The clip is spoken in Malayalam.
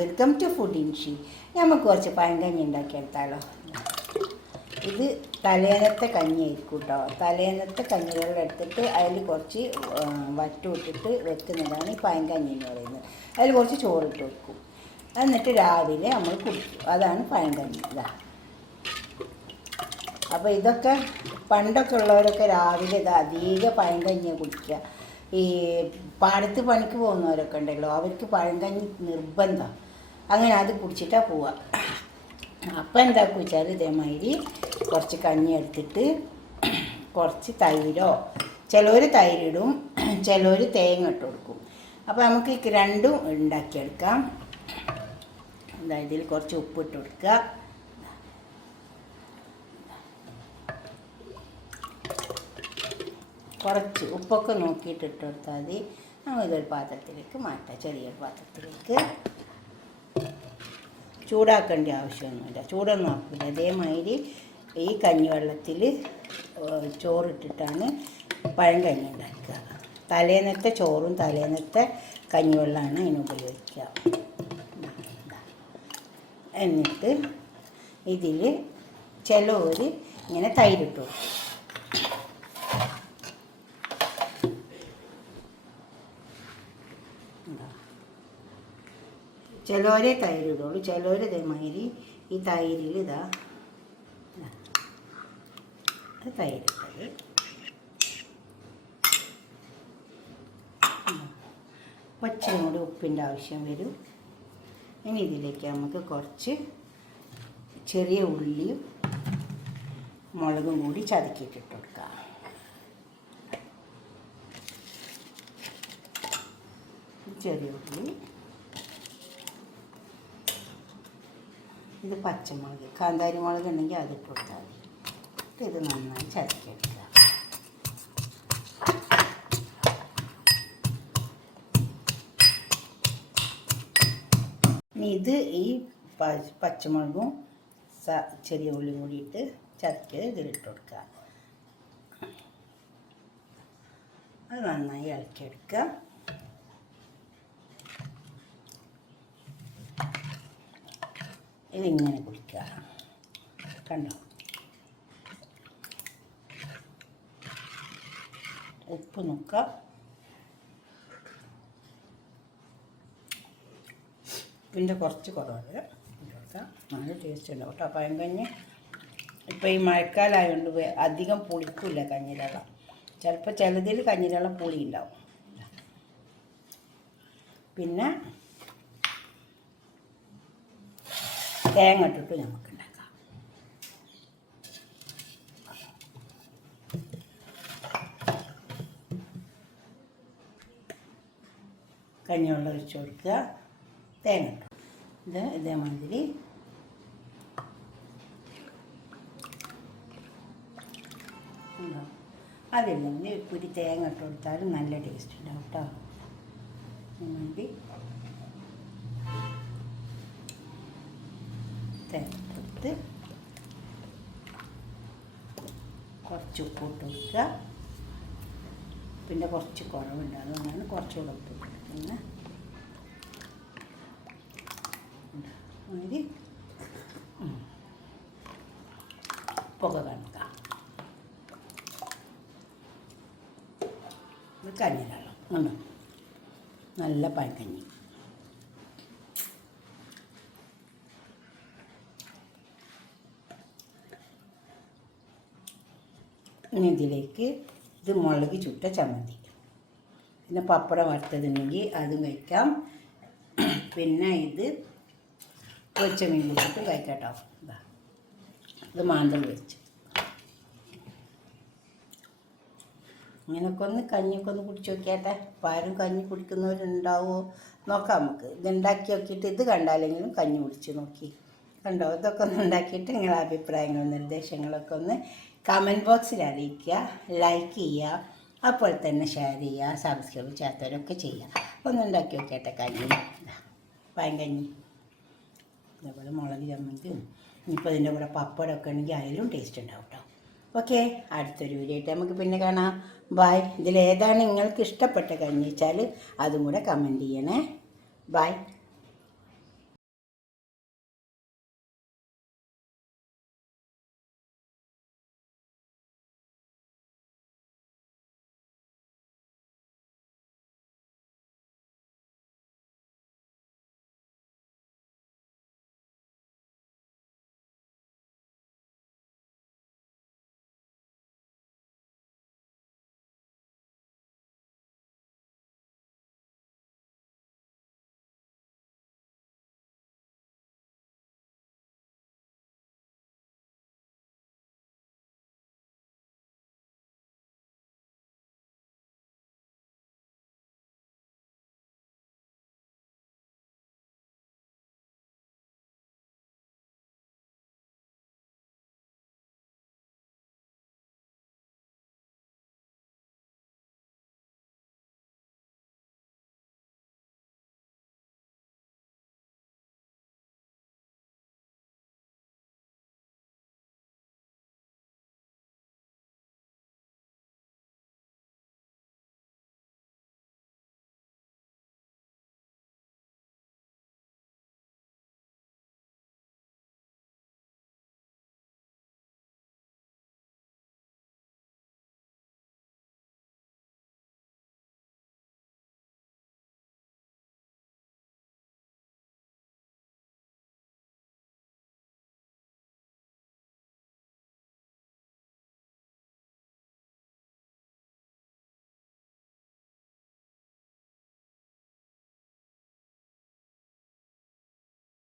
Welcome to food ഇൻഷി. നമുക്ക് കുറച്ച് പഴങ്കഞ്ഞി ഉണ്ടാക്കിയെടുത്താലോ. ഇത് തലേന്നത്തെ കഞ്ഞിയായിരിക്കും കേട്ടോ. തലേന്നത്തെ കഞ്ഞിവെള്ളം എടുത്തിട്ട് അതിൽ കുറച്ച് വറ്റു ഇട്ടിട്ട് വെക്കുന്നതാണ് ഈ പഴങ്കഞ്ഞി എന്ന് പറയുന്നത്. അതിൽ കുറച്ച് ചോറിട്ട് വെക്കും, എന്നിട്ട് രാവിലെ നമ്മൾ കുടിക്കും. അതാണ് പഴങ്കഞ്ഞി. ഇതാ. അപ്പോൾ ഇതൊക്കെ പണ്ടൊക്കെ ഉള്ളവരൊക്കെ രാവിലെ ഇത് അധികം പഴങ്കഞ്ഞിയാണ് കുടിക്കുക. ഈ പാടത്ത് പണിക്ക് പോകുന്നവരൊക്കെ ഉണ്ടല്ലോ, അവർക്ക് പഴങ്കഞ്ഞി നിർബന്ധം. അങ്ങനെ അത് കുടിച്ചിട്ടാണ് പോവുക. അപ്പം എന്താക്കുക വെച്ചാൽ ഇതേമാതിരി കുറച്ച് കഞ്ഞി എടുത്തിട്ട് കുറച്ച് തൈരോ, ചിലവർ തൈരിടും, ചിലവർ തേങ്ങ ഇട്ട് കൊടുക്കും. അപ്പോൾ നമുക്ക് രണ്ടും ഉണ്ടാക്കിയെടുക്കാം. ഇതിൽ കുറച്ച് ഉപ്പിട്ട് കൊടുക്കുക. കുറച്ച് ഉപ്പൊക്കെ നോക്കിയിട്ട് ഇട്ട് കൊടുത്താൽ മതി. നമുക്കിതൊരു പാത്രത്തിലേക്ക് മാറ്റാം, ചെറിയൊരു പാത്രത്തിലേക്ക്. ചൂടാക്കേണ്ട ആവശ്യമൊന്നുമില്ല, ചൂടൊന്നും ആക്കില്ല. അതേമാതിരി ഈ കഞ്ഞിവെള്ളത്തിൽ ചോറിട്ടിട്ടാണ് പഴങ്കഞ്ഞി ഉണ്ടാക്കുക. തലേന്നത്തെ ചോറും തലേന്നത്തെ കഞ്ഞിവെള്ളമാണ് അതിന് ഉപയോഗിക്കുക. എന്നിട്ട് ഇതിൽ ചിലവർ ഇങ്ങനെ തൈരിട്ട് കൊടുക്കും. ചിലവരെ തൈരിടുള്ളൂ, ചിലവർ ഇതേമാതിരി ഈ തൈരിൽ തൈരിട്ടത് കുറച്ചും കൂടി ഉപ്പിൻ്റെ ആവശ്യം വരും. ഇനി ഇതിലേക്ക് നമുക്ക് കുറച്ച് ചെറിയ ഉള്ളിയും മുളകും കൂടി ചതക്കിയിട്ടിട്ട് കൊടുക്കാം. ചെറിയ ഉള്ളി, ഇത് പച്ചമുളക്, കാന്താരി മുളക് ഉണ്ടെങ്കിൽ അതിട്ട് കൊടുത്താൽ മതി. ഇത് നന്നായി ചതക്കിയെടുക്കുക. ഇനി ഇത് ഈ പച്ചമുളകും ചെറിയ ഉള്ളിയും കൂടിയിട്ട് ചതക്കിയത് ഇതിലിട്ട് കൊടുക്കുക. അത് നന്നായി ഇളക്കിയെടുക്കുക. ഇതിങ്ങനെ കുടിക്കുക. കണ്ടോ, ഉപ്പ് നോക്കുക. പിന്നെ കുറച്ച് കുറവ് കൊടുക്കുക. നല്ല ടേസ്റ്റ് ഉണ്ടാവും കേട്ടോ പഴങ്കഞ്ഞി. ഇപ്പോൾ ഈ മഴക്കാലമായതുകൊണ്ട് അധികം പുളിക്കില്ല കഞ്ഞിരളം. ചിലപ്പോൾ ചിലതിൽ കഞ്ഞിരളം പുളി ഉണ്ടാവും. പിന്നെ തേങ്ങ ഇട്ടിട്ട് നമുക്ക് ഉണ്ടാക്കാം. കഞ്ഞിവെള്ളം ഒഴിച്ച് കൊടുക്കുക, തേങ്ങ ഇട്ടു. ഇതേമാതിരി അതില്ലെങ്കിൽ ഒരു തേങ്ങ ഇട്ട് കൊടുത്താലും നല്ല ടേസ്റ്റ് ഉണ്ടാവും കേട്ടോ. വേണ്ടി തേങ്ങ കുറച്ച് ഉപ്പിട്ട് വയ്ക്കുക. പിന്നെ കുറച്ച് കുറവുണ്ട്, അതുകൊണ്ടാണ് കുറച്ചുകൂടെ ഉപ്പ് പിന്നെ മാതിരി പുക കണക്കാം. ഇത് കഞ്ഞിരളം ഉണ്ടോ, നല്ല പഴങ്കഞ്ഞി. ഇനി ഇതിലേക്ക് ഇത് മുളക് ചുട്ട ചമ്മന്തി, പിന്നെ പപ്പടം വറുത്തതുണ്ടെങ്കിൽ അതും കഴിക്കാം. പിന്നെ ഇത് പൊരിച്ച മീൻ വെച്ചിട്ട് കഴിക്കാട്ടോ. ഇത് മാന്തൽ വെച്ച് ഇങ്ങനെയൊക്കെ ഒന്ന് കഞ്ഞിയൊക്കെ ഒന്ന് കുടിച്ച് നോക്കിയാട്ടെ. ആരും കഞ്ഞി കുടിക്കുന്നവരുണ്ടാവുമോ നോക്കാം നമുക്ക്. ഇതുണ്ടാക്കി നോക്കിയിട്ട് ഇത് കണ്ടാലെങ്കിലും കഞ്ഞി കുടിച്ച് നോക്കി. കണ്ടോ, ഇതൊക്കെ ഒന്ന് ഉണ്ടാക്കിയിട്ട് നിങ്ങളുടെ അഭിപ്രായങ്ങളും നിർദ്ദേശങ്ങളൊക്കെ ഒന്ന് കമൻറ്റ് ബോക്സിൽ അറിയിക്കുക. ലൈക്ക് ചെയ്യുക, അപ്പോൾ തന്നെ ഷെയർ ചെയ്യുക, സബ്സ്ക്രൈബ് ചെയ്യാത്തവരൊക്കെ ചെയ്യുക. ഒന്ന് ഉണ്ടാക്കി നോക്കിയാട്ടെ കഞ്ഞി, പഴങ്കഞ്ഞി. അതേപോലെ മുളക് ചമ്മന്തിയും ഇനിയിപ്പോൾ ഇതിൻ്റെ കൂടെ പപ്പടമൊക്കെ ഉണ്ടെങ്കിൽ അതിലും ടേസ്റ്റ് ഉണ്ടാവും കേട്ടോ. ഓക്കെ, അടുത്തൊരു വീഡിയോ ആയിട്ട് നമുക്ക് പിന്നെ കാണാം. ബായ്. ഇതിലേതാണ് നിങ്ങൾക്ക് ഇഷ്ടപ്പെട്ട കഞ്ഞി വെച്ചാൽ അതും കൂടെ കമൻറ്റ് ചെയ്യണേ. ബായ്.